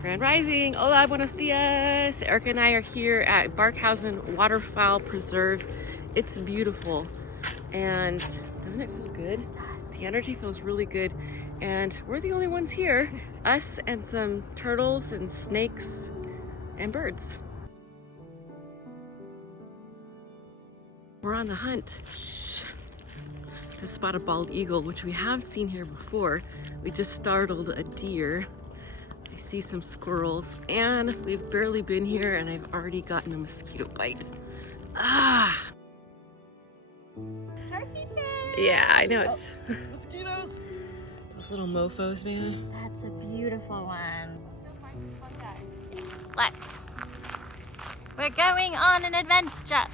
Grand Rising, hola, buenos dias. Aarika and I are here at Barkhausen Waterfowl Preserve. It's beautiful, and doesn't it feel good? It does. The energy feels really good, and we're the only ones here. Us and some turtles and snakes and birds. We're on the hunt to spot a bald eagle, which we have seen here before. We just startled a deer. I see some squirrels, and we've barely been here and I've already gotten a mosquito bite. Ah! Turkey tail! Yeah, I know it's Mosquitoes! those little mofos, man. That's a beautiful one. Yes, let's. We're going on an adventure.